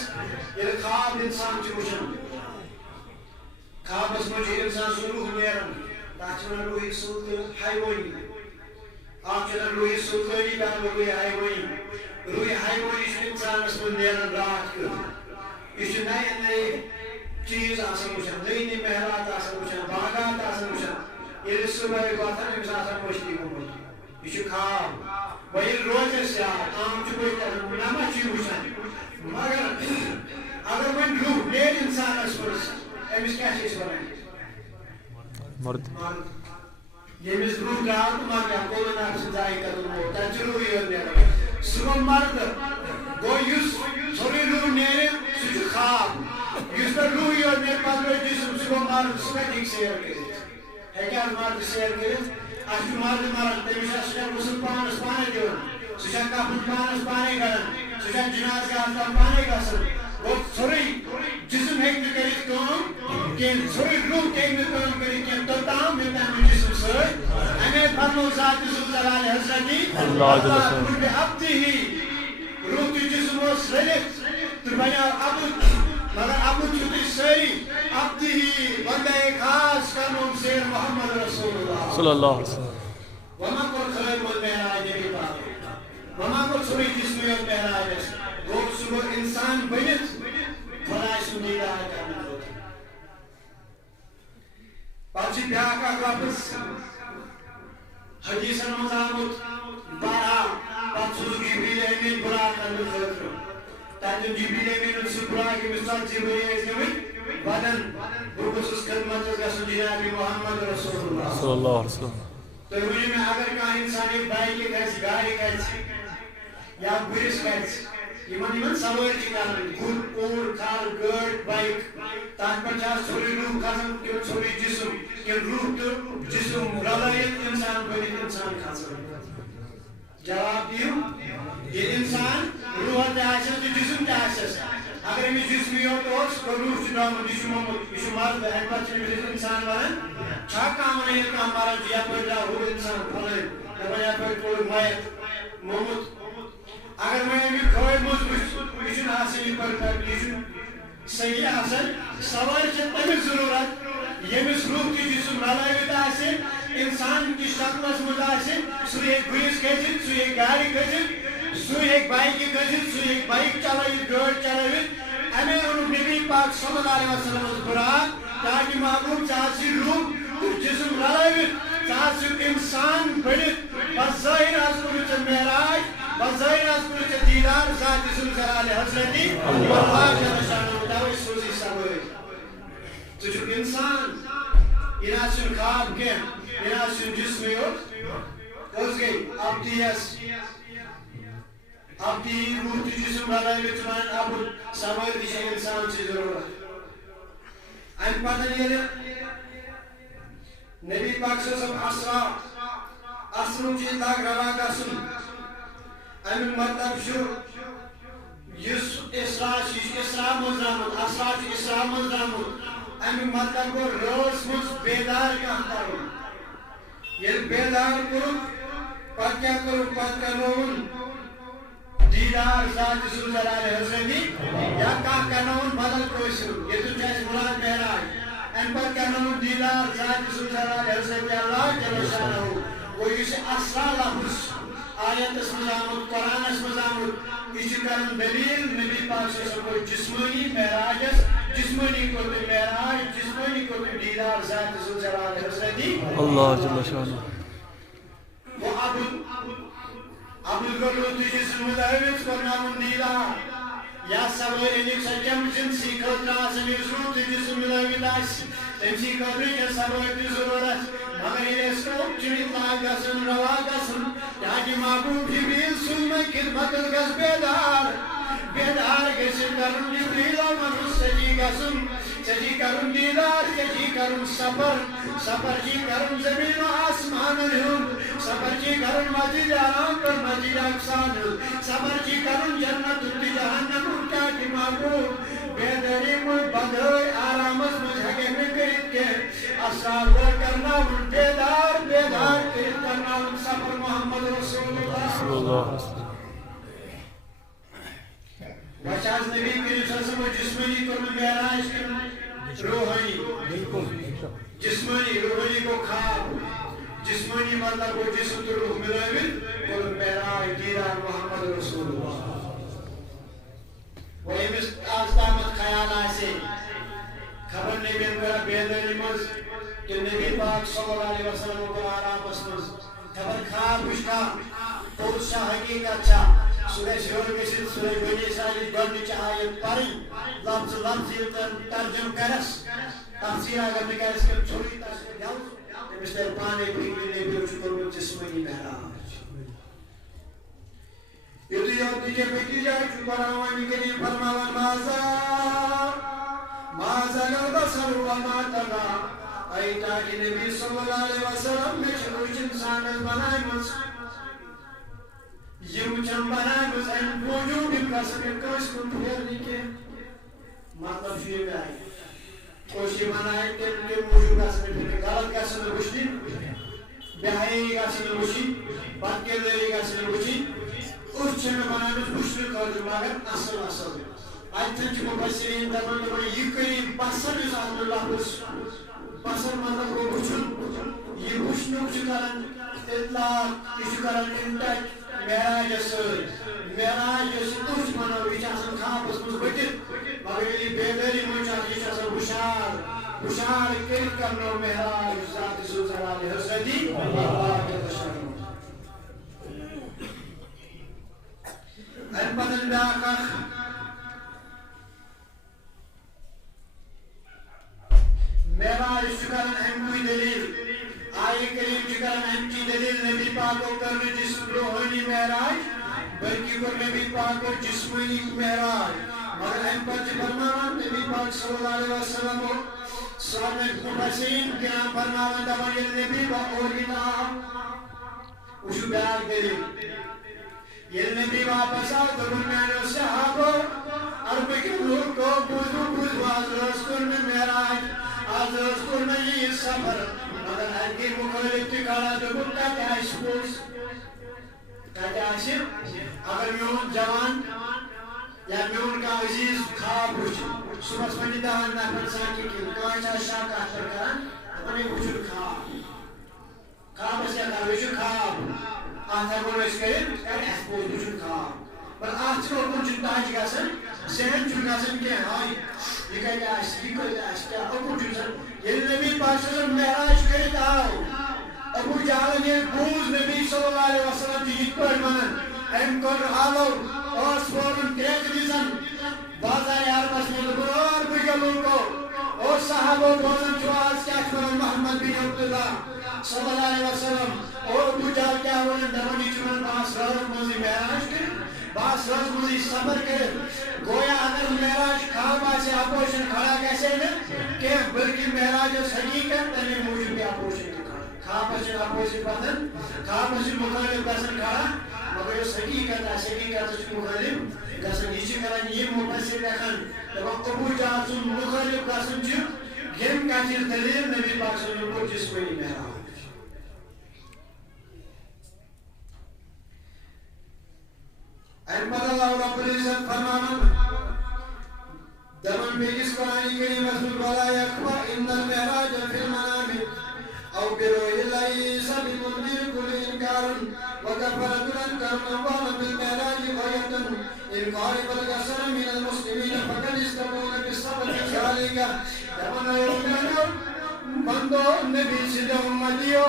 ییٚلہِ خواب انسان چھُ وٕچھان خوابس منٛز چھُ انسان سُہ روح نیران تتھ چھِ ونان روحِ حیوٲنی اکھ چھِ ونان روحِ سُلطٲنی بیٛاکھ گوٚو روحِ حیوٲنی روحِ حیوٲنی چھُ انسانس منٛز نیران راتھ کیُتھ یہِ چھُ نَیہِ نَیہِ چیٖز آسان وٕچھان نٔے نٔے محلات آسان وٕچھان باغات آسان وٕچھان ییٚلہِ صُبحٲے وۄتھان أمِس آسان مٔشتٕے گوٚمُت یہِ چھُ خواب وۄنۍ ییٚلہِ روزٮ۪س یاد عام چھُ پٲٹھۍ کران نہ ما چھُ یہِ وٕچھان مگر اگر وۄنۍ روح نیرِ انسانس منٛز أمِس کیٛاہ چھِ أسۍ وَنان مرد ییٚمِس روح درٛاو تہٕ مگر کوٚرُن اکھ سُہ ضایہِ کرُن وول تَتہِ چھُ روحٕے یوت نیران سُہ گوٚو مرد گوٚو یُس سورُے روح نیرِ سُہ چھُ خواب یُس نہٕ روحٕے یوت نیرِ پتہٕ روزِ جسم سُہ گوٚو مرد سُہ کتہِ ہیٚکہِ سیر کٔرِتھ ہیٚکہِ حظ مرد سیر کٔرِتھ اَسہِ چھُ مرد مران تٔمِس چھا سُہ چھا غسل پانس پانے دِوان سُہ چھا کفن پانس پانے کران سُہ چھا جناز گاہ تام پانے گژھان گوٚو سورُے جسم ہیٚکہِ نہٕ کٔرِتھ کٲم کینٛہہ سورُے روح ہیٚکہِ نہٕ کٲم کٔرِتھ کینٛہہ توٚتام ییٚلہِ تَمیُک جسم سۭتۍ اَمے فرموو ذاتِ ذوالجلالِ حضرتِ ابدی روح تہٕ جسم اوس رٔلِتھ تہٕ بنیٛاو ابُد مگر ابُد چھُو تُہۍ سٲری ابدی بندے خاص کرنُک سیر محمد رسول اللہ صلی اللہ علیہ وسلم وما کوٚر خٲلِق المعراج نبی پاک وما کوٚر سورُے جسمٕے یوت معراجس گوٚو سُہ گوٚو انسان بٔنِتھ خۄداے سُنٛد دیٖدار کرنہٕ خٲطرٕ پتہٕ چھِ بیٛاکھ اکھ لفظ حدیٖثن منٛز آمُت بہرحال پتہٕ سوٗزُکھ جبریٖل امیٖن بُراق کرنہٕ خٲطرٕ تتہِ اوٚن جبریٖل امیٖنن سُہ بُراق ییٚمِس 40 ؤری ٲسۍ گٔمٕتۍ بدن بہٕ گوٚژھُس خدمتس گژھُن جنابِ محمد رسول اللہ صلی اللہ علیہ وسلم تُہۍ ؤنِو مےٚ اگر کانٛہہ انسان یہِ بایکہِ کھسہِ گاڑِ کھسہِ یا گُرِس کھسہِ یِمن سوٲرۍ چھِ کران گُر کوٗر کھال گٲڑۍ بایک تتھ پٮ۪ٹھ چھِ آز سورُے روح کھسان کِنہٕ سورُے جسم کِنہٕ روح تہٕ جسم رلٲیِتھ انسان بٔنِتھ انسان کھسان جواب دِیِو ییٚلہِ انسان روح تہِ آسٮ۪س تہٕ جسم تہِ آسٮ۪س اگر أمِس جسمٕے یوت اوس گوٚو روح چھُ درٛامُت یہِ چھُ موٚمُت یہِ چھُ مرد اَمہِ پتہٕ چھِ أمِس انسان ونان چھا کانٛہہ ونان ییٚلہِ کانٛہہ مران چھُ یپٲرۍ درٛاو ہُہ انسان پھلٲنۍ دپان یپٲرۍ کوٚڑ مَیت موٚمُت اگر میں گاڑی مز یہ آسان پرفیکٹ یہ صحیح آسان سوار تمس ضرورت یمس روح کی جسم رلائت انسان کی شکلس مز سہ گریس کھست سہ گاڑی کھست سہ بائک کھست سہ بائک چلائت گاڑی چلائت امے ان نبی پاک صلی اللہ علیہ وسلم برات تاکہ محبوب چاہیے روح جسم رلائت چاہیے انسان بڑھت بظاہر آز کر معراج بظاہر آز کر دیدار ذات ذوالجلال حضرتی اللہ جل شانہ توے سوزی سوٲرۍ ژٕ انسان یہ نہ خواب کی یہ جسم یوت کس گئی اب تی روح تو جسم رلائت ون اب سوٲرۍ تہ انسان سے ضرورت ام پتہ نبی پاک صلی اللہ علیہ وسلم اسرا چیز روا گھن امیک مطلب اس اسرا مز درامت اسرا اسرا مز درامت امیک مطلب گو رٲژ مز بیدار کرن یل بیدار کور پتہ کیا کرنون دیدار ذات ذوالجلال حضرتی یا کرنون بدل کٲشُر ییٚتٮ۪تھ چھُ اَسہِ مراد معراج ام پتہ کرنون دیدار ذات ذوالجلال حضرت اللہ جل شانہ وہ اس اسرا لفظ آیتس مز آمت قرآنس مز آمت یہ کرن دلیل نبی پاک صلی اللہ علیہ وسلم جسمانی معراجس جسمانی کو معراج جسمانی کو دیدار ذات ذوالجلال حضرتی اللہ جل شانہ وہ اب گلو جسم مدعوت کرناون دیدار یا سوٲرۍ سچم جنسی خاطر آسان روح جسم مدعوت تمسی خاطر سوٲرۍ ضرورت مگر یہ لاگ گھن روا گھن تاکہ محبوب جبریل سن خدمت گھس بیدار بیدار گھس کرن جبریل من سجی گھن سجی کرن دیدار سجی کرن سفر سفر جی کرن زمین و آسمان ہند سفر جی کرن مسجد حرام پر مسجد اقصا سفر جی کرن جنت جہنم تاکہ محبوب بیداری من بدھائی آرامس من ہیکن کرت کہ اسرار کرنا بیدار بیدار کرنا سفر محمد رسول اللہ بچاز نبی کریم صلی اللہ علیہ وسلم جسمانی کو معراج روحانی جسمانی روحانی کو خواب جسمانی مطلب کو جسم تو روح ملاوت اور معراج دیدار محمد رسول اللہ وہ امس آز تامت خیال آسے خبر نبی انگرہ بیداری مز کہ نبی پاک صلی اللہ علیہ وسلم کو آرام اسمز خبر خواب وشتا پوچھا حقیقت چھا سورہ شور گشت سورہ بنی اسرائیل گۄڈنِچ آیت پرٕنۍ لفظ لفظ ییٚلہِ ترجم کرس تفسیر اگر نہٕ کرس کینٛہہ ژھوٚرُے تس یلہٕ تٔمِس ترِ پانے فِکرِ نبیو چھُ کوٚرمُت جسمانی معراج یُتھُے یوت نہٕ کینٛہہ بیٚکِس جایہِ چھُ قرآن کریم فرماوان ماذا البصر وما طغى اے تاکہِ نبی صلی اللہ علیہ وسلم مےٚ چھِ وٕچھ انسانس بنایمٕژ یہ وچھن بنایمٕژ امہِ موٗجوٗب یِم گژھن نہٕ کٲنٛسہِ کُن پھیرنہِ کینٛہہ مطلب چھُ یہِ گاے کٲشِر بنایہِ تَمہِ موٗجوٗب گژھن نہٕ پھیرنہِ غلط گژھن نہٕ وٕچھنہِ بے حیٲیی گژھن نہٕ وٕچھِنۍ بدکردٲری گژھن نہٕ وٕچھِنۍ أچھ چھنہٕ بنایمٕژ وٕچھنہٕ خٲطرٕ مگر اصل اصل اتٮ۪ن چھِ مُفسریٖن دپان یہِ کٔرِو بصر یُس اَتھ لفظ بصر مطلب گوٚو وٕچھُن یہِ وٕچھنُک چھُ کران اطلاق یہِ چھُ کران انٹچ معراجس سۭتۍ معراج یۄس أچھ بنٲو یہِ چھِ آسان خوابس منٛز ؤٹِتھ مگر ییٚلہِ یہِ بیدٲری منٛز چھُ آسان یہِ چھُ آسان ہُشار ہُشار کٔرِتھ کرنو معراج ذات ذوالجلال حضرتی اللہ جل شانہ امہِ پتہٕ بیٛاکھ اکھ معراج چھُ کران اَمکُے دلیٖل آیہِ کریم چھُ کران اَمچی دلیٖل نبی پاکو کٔر نہٕ جسم روحٲنی معراج بلکہ کوٚر نبی پاکو جسمٲنی معراج مگر امہِ پتہٕ چھِ فرماوان نبی پاک صلی اللہ علیہ وسلم سابق مفسریٖن کرام فرماوان دپان ییٚلہِ نبی اور آو وٕچھِو بیٛاکھ دلیٖل ییٚلہِ نبی واپس آو دوٚپُن میٛانیو صحابو عربٕکیو لوٗکو بوٗزِو آز حظ کوٚر مےٚ معراج آز حظ کوٚر مےٚ یہِ سفر مگر اَتہِ گٔے مُخٲلِف تہِ کھڑا دوٚپُن کتہِ آسہِ پوٚز کتہِ آسہِ اگر اگر میون جوان یا میون کا عزیز خواب وچ صبح ونی 10 نفر ساکی کی کانچا شاک اثر کران اپنے وچ خواب سے کا خواب آتا کو اس کے ایکسپوز وچ خواب پر آج کو کچھ تاج گسن سین چھ گسن کے ہائی یہ کہ اس کیا ابو جسن یہ نبی پاک صلی معراج کرت آو ابو جہل نے بوز نبی صلی اللہ علیہ وسلم کی پر من ایم کر آلو اور سپورن تیز دیزن بازار عربس میں لگور بگلو کو اور صحابہ بوزن چواز کیا کرن محمد بن عبداللہ صلی اللہ علیہ وسلم اور ابو جہل کیا ونن دمنی چون باس راز مزی معراج کر باس راز مزی صبر کر گویا اگر معراج خواب سے اپوشن کھڑا کیسے ہے کہ بلکہ معراج حقیقت تنے موجود کے اپوشن خواب سے اپوشن پتن خواب سے مخالف گسن کھڑا مگر یہ حقیقت ہے حقیقت سے مخالف گسن یہ کرن یہ مفسر لکھن جب ابو جہل سن مخالف گسن چھ یم کا چیز دلیل نبی پاک صلی اللہ علیہ وسلم جسمانی معراج احمد اللہ رب العزت فرمانا دمن بیجس قرآن کریم رسول ولا یخفا ان المعراج فی المنام او بروح لیس بمنذر کل انکار وکفرت انکر نوال بالمعراج غیتا انکار بالقصر من المسلمین فقد استمون بالصبر ذالک دمن یومن بندو نبی صد امتیو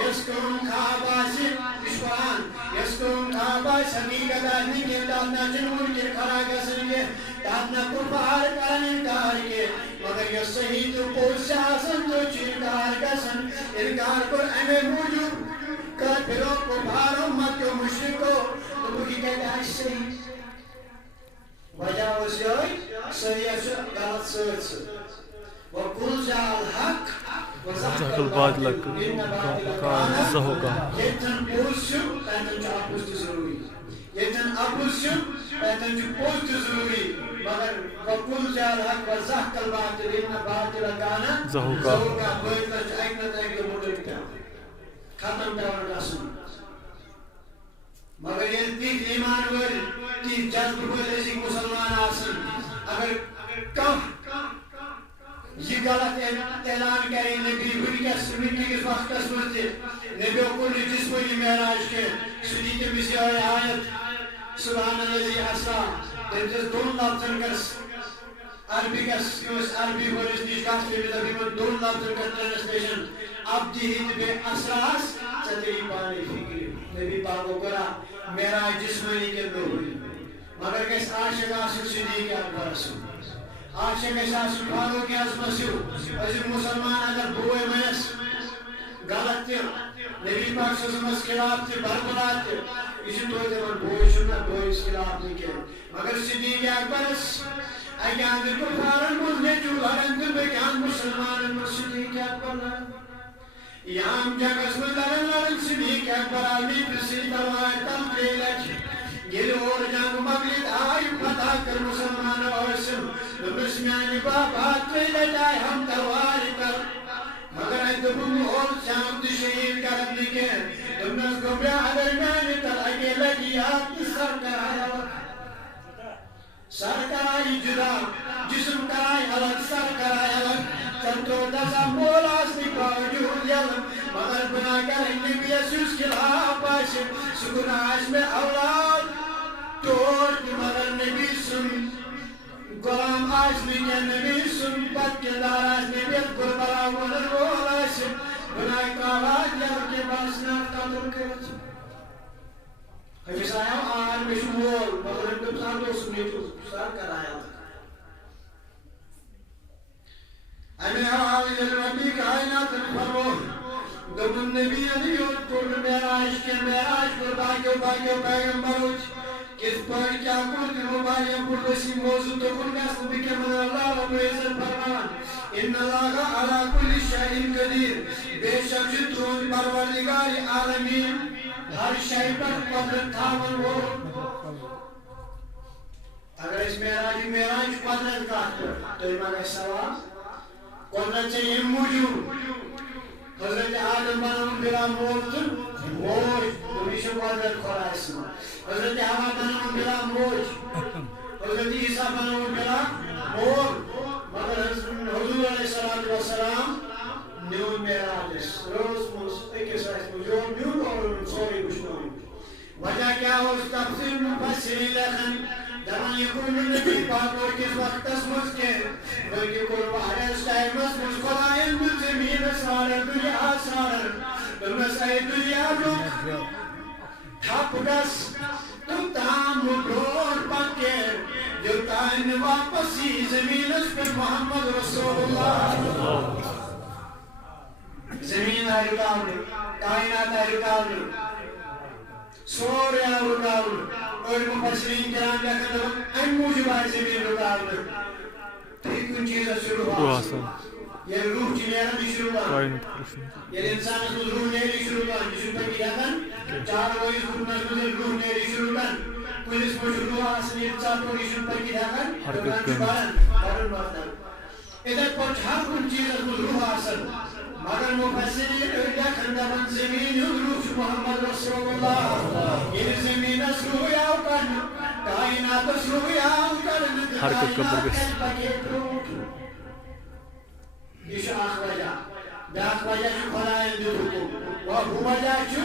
یسکرون خواباسی اشقران یسکرون خواباس حقیقت آدمی کے دادنا جنور کے کھڑا گسن کے دادنا کفار کرن انکار کے مگر یہ صحیح تو پوچھ آسن تو چنکار گسن انکار پر امی موجود کافروں کفار امت کو مشرکو تو بکی کہتا ہے صحیح وجہ اس ہوئی صحیح سے غلط سوچ سے وَقُلْ جَاءَ الْحَقِّ وَزَحْقَ الْبَاطِلَ كَانَ زَهُوقًا یتن پوز چھو تیتن چھو اپوز تو ضروری یتن اپوز چھو تیتن چھو پوز تو ضروری مگر وَقُلْ جَاءَ الْحَقِّ وَزَحْقَ الْبَاطِلَ كَانَ زَهُوقًا بٲتِلَ چھو ایکنت ایک مطلق پہ ختم پیور رسول مگر یہ تیت ایمان ور تیت جذب ور ایسی مسلمان آسن اگر کم یہ غلط اعلان کریں نبی ونکس وقتس مز نبی کن جسمانی معراج کے سنی تمس یہ آیت سبحان الذی اسرا تمس دون لفظن کس عربی کس عربی ورس نش کس دون لفظن کس ٹرانسلیشن عبدی بے اسراس چتری پانی فکر نبی پاک کرا معراج جسمانی کے دو مگر کس عاشق آسن صدیق اکبر رسول عاشق احساس فاروق اعظم سیو عزیز مسلمان اگر بروئے منس غلط تھی نبی پاک صلی اللہ علیہ وسلم خلاف تھی بربرات تھی اسی تو دیوان بوئی شنہ بوئی اس خلاف نہیں کیا مگر صدیق اکبر ایان دل کو فارن مزنے جو لرن دل بکان مسلمان صدیق اکبر یام جگس میں لرن صدیق اکبر آمی پسی دلوائے تل پیلچ گل اور جنگ مغلد آئی پتا کر مسلمان آسم بسمیانی بابات پیلے جائے ہم تلوار کر مگر اے دبن اور شام دی شہید کرم لکھے دمنس گبیا درمیانی تل اگے لگی آپ کی سر کرائی سر کرائی جدا جسم کرائی الگ سر کرائی الگ چندو دسا مولاس نی باوجود یلم مگر بنا کر نبی یسوس خلاف آشم سکناش میں اولاد توڑ کی مگر نبی سن غلام آشمی کے نبی سن پت کے دار آشمی بیت گل برا ونر رول آشم بنائی کاواج یل کے باسنات قدر کرچ ہمیشہ آیا آر میں شمول مگر انتو سار دو سنی تو سار کر آیا امی حوالی جلوی کائنات فرمون دبن نبی علیوت کل معراج کے معراج پر باقیو پیغمبروچ کس پر کیا کل کے مباریم پر بسی موضوع تو کل قسم بکے من اللہ رب العزت فرمان ان اللہ علا کل شہین قدیر بے شک جتون پروردگار عالمین ہر شہی پر قدرت تھاون وہ اگر اس معراج قدرت کا تو ایمان سوال قدرت سے یہ موجود حضرت آدم بنام بلا موت موج نبی قدرت خدایس حضرت حوا بناون بلا موج حضرت عیسیٰ بناون بلا مول مگر حضور علیہ السلام نیون معراجس روز مز اکس جو نیون اور سوری وشنون وجہ کیا ہو اس تفسیر مفسرین لکھن دمان یکون نبی پاک اور کس وقت اسمس کے بلکہ قربان اس ٹائمس مجھ خدایان مجھ زمین سارر دنیا سارر بلمس ای دنیا رک تھپ گس تم تام مدور پکے جو تائن واپسی زمین اس پر محمد رسول اللہ زمین آئی رکاوڑ کائنات آئی رکاوڑ سوریا رکاوڑ اور مفسرین کرام لکھن ان موجب آئی زمین رکاوڑ ٹھیک ان چیزیں شروع حاصل یہ روح چی نیرہ بھی شروع دان یہ انسان اس روح نیری شروع دان جسو پر کی لکھن چار وائز حکمت روح نیری شروع دان پولیس کو شروع حاصل ارچا تو جسو پر کی لکھن حرکت کرن ادھر پچھ ہر ان چیزیں روح حاصل مگر مفسرین ارجا کھندبان زمین روح محمد رسول اللہ یہ زمین اس روح یاو کرن کائنات اس روح یاو کرن حرکت کا برگس یہ آخ وجہ بیاخ وجہ چھو خدایان دیو حکم وہ وجہ چھو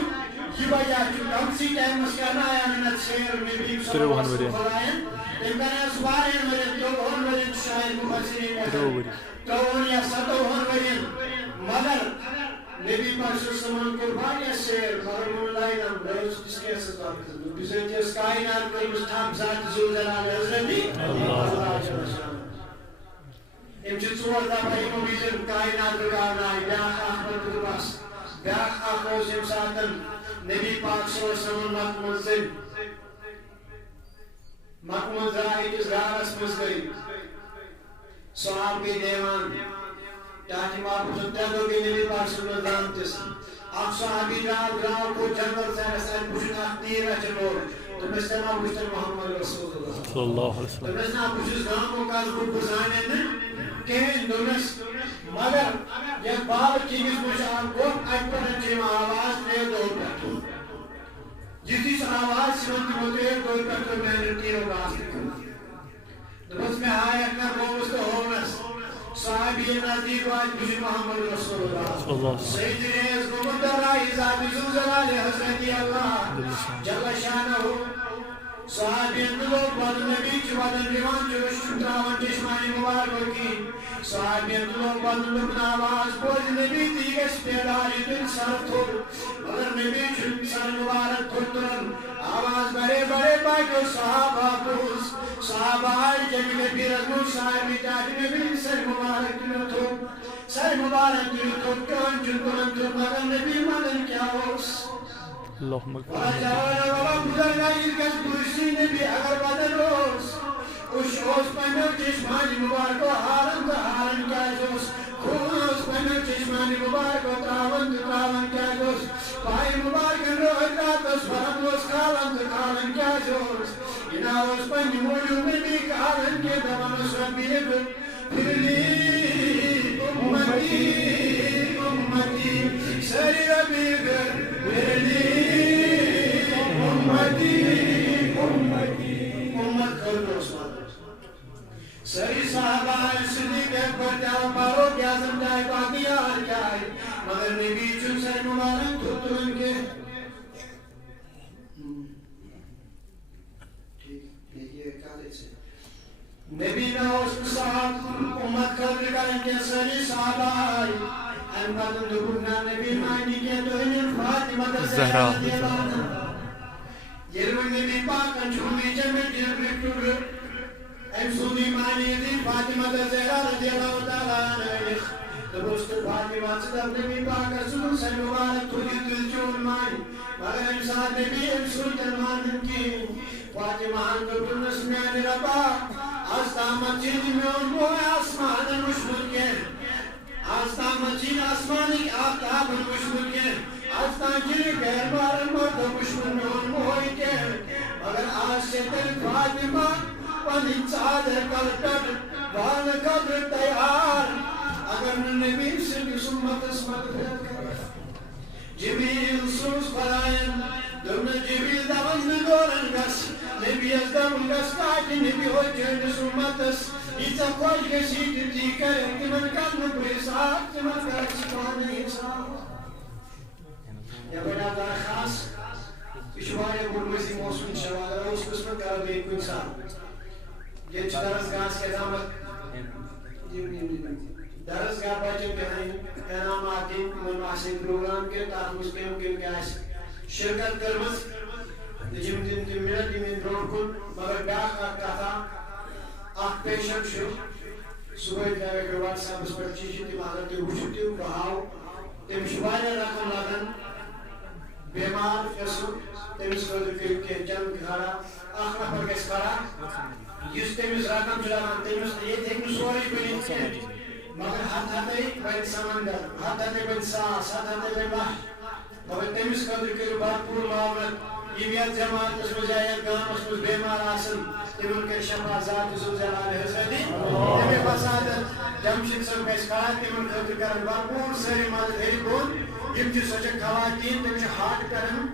یہ وجہ چھو کم سی ٹائم اس کرنا آیا منت شیر نبی صلی اللہ علیہ وسلم خدایان امکان اسوارین مرین تو ہون مرین شاید مفسرین تو ہون یا ستو ہون مرین مگر نبی پاک صلی اللہ علیہ وسلم قربان یا شیر مرم اللہ نام روز کس کے ساتھ بزرگ اس کائنات کو مستحب ذات زلزلال حضرتی اللہ علیہ وسلم ام چھ ژور دفعہ یمو وزن کائنات رکاونا بیاکھ اکھ وقت بس بیاکھ اکھ اوس یم ساتن نبی پاک صلی اللہ علیہ وسلم مکہ منٛز درٛاے أکِس غارس منٛز گٔے صحابہ گٔے دیوان تحتہِ محبوٗبَس ترٛےٚ دۄہ گٔے نبی پاک صلی اللہ علیہ وسلم درٛامتِس اکھ صحابی درٛاو کوٚر جنگل سیرس اَتہِ وٕچھُن اکھ تیٖر رچھن وول دوٚپنس ژےٚ ما وٕچھتھ محمد رسول اللہ صلی اللہ علیہ وسلم دوٚپنس نا بہٕ چھُس گامُک کَتھ بہٕ زانن نہٕ کہین دوٚپنس مگر یتھ بالہٕ کِنِس وٕچھ اکھ گوٚٹ اَتہِ پٮ۪ٹھ چھِ یِوان آواز ترٛیٚیو دۄہو پٮ۪ٹھ یِتھُے سُہ آواز چھِ یِوان تِمو ترٛیٚیو دۄہو پٮ۪ٹھ کوٚر میٛانٮ۪ن تیٖرو گاسہٕ تہِ کھوٚت دوٚپمَس مےٚ ہایَکھ مےٚ گوٚوُس تہٕ ہوونَس صحابی نزدیک واتہِ بہٕ چھُس محمد رسول اللہ سید ریز گوٚمُت درائے ذات زلزلال حضرت اللہ جل شانہ صحابین لوگ ودن نبی چھ ودن ریوان جوش تراون چشمانی مبارک کی صحابین لوگ ودن لبن آواز بوز نبی دیگس پیداری دن سر تھوڑ مگر نبی چھ سر مبارک تھوڑ ترن آواز بڑے بڑے باقی صحابہ بوز صحابہ آئی جب نبی رضو صحابی جاگ نبی سر مبارک دن تھوڑ سر مبارک دن تھوڑ کون جن کنن تھوڑ مگر نبی مدن کیا ہوس اللهم اغفر لنا نبی اگر بدل روز اس پنو چشمانی مبارک و حارن تو حارن کیا جوس خون اس پنو چشمانی مبارک و تراون تو تراون کیا جوس پائی مبارک روح رات اس فرم اس خالن تو خالن کیا جوس انا اس پنو موجود نبی خالن کے دوان اس ربی پھر لی امتی امتی سری ربی پھر لی سری صحابہ صدیق اکبر جاؤ فاروق اعظم جائے باقی یار جائے مگر نبی چن سر مبارک تھوترن کے نبی نہ اس صاحب امت قدر کریں گے سری صحابہ احمد دبنا نبی مانی کے تو انہیں فاطمہ زہرا یرون نبی پاک انجومی جمع جبرکر ام سونی مانی دی فاطمہ زہرا رضی اللہ تعالیٰ عنہ دوست فاطمہ صدق نبی پاک رسول سے مبارک تھوڑی دل چون مانی مگر ام ساتھ نبی ام سلطن مانن کی فاطمہ اندر نسمیان ربا آستا مچین میون بوئے آسمان مشمل کے آستا مچین آسمانی آفتاب مشمل کے آستا جنی غیر بارن مرد مشمل میون بوئے کے مگر آج سے تل فاطمہ پنی چادر کلتر بال قدر تیار اگر نبی سے سمت اسمت پھر کرے جبریل سوز Frayn Dömne Cibril davazını doğran gaz. Nebi yazdan gaz kaçı nebi hocanı sumatas. İta koş geçidir dikar kiman kanı brisat kiman karışkanı insan. Ya bana da khas işvare burmesi mosum şavalara us kısmı kara bir insan. Geç tarz gaz ke damat درسگاہ بچے بہن انعامات مناسب programme کے تحفظ کے gas شرکت کرمز جم دن تم ملت یمن برونٹ کن مگر بیاکھ اکھ کتھا اکھ پیشن چھُ صبح جاوے کے واٹس ایپس پٮ۪ٹھ چیٖز تِم اگر تُہۍ وٕچھِو تِم بہٕ ہاو تٔمِس چھُ واریاہ رقم لگان بیمار گژھُن تٔمِس خٲطرٕ کٔرِو کینٛہہ چند کھڑا اکھ نفر گژھِ کھڑا یُس تٔمِس رقم چھُ لگان تٔمِس ییٚتہِ ہیٚکہِ نہٕ سورُے بٔنِتھ کینٛہہ مگر ہتھ ہتھے بن سمندر ہتھ ہتھے بن ساس ہتھ ہتھے بن بحر مگر تٔمِس خٲطرٕ کٔرِو بھرپوٗر معاونت یِم یتھ جماعتس منٛز یا یتھ گامس منٛز بیمار آسن تِمن کٔرِ شفا ذات ذوالجلال حضرتِ تمے بسادت جمشید صٲب گژھِ کھڑا تِمن خٲطرٕ کرن بھرپوٗر سٲری مدد ہیٚرِ بۄن یِم چھِ سۄ چھِ خواتیٖن تِم چھِ ہاٹ کران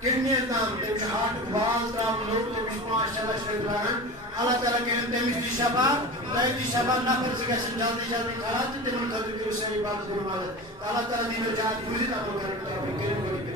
کِڈنی تام تِم چھِ ہاٹُک بال تراوُن نوٚو تٔمِس چھِ 5-6 لچھ رۄپیہِ لگان اللہ تعالیٰ کٔرِنۍ تٔمِس تہِ شفا تۄہہِ تہِ شفا نفر زٕ گژھن جلدی جلدی کھڑا تہٕ تِمن خٲطرٕ کٔرِو سٲری بھرپوٗر مدد اللہ تعالیٰ دِیِو جات بوٗزِتھ عمل کرنُک توفیٖق کٔرِو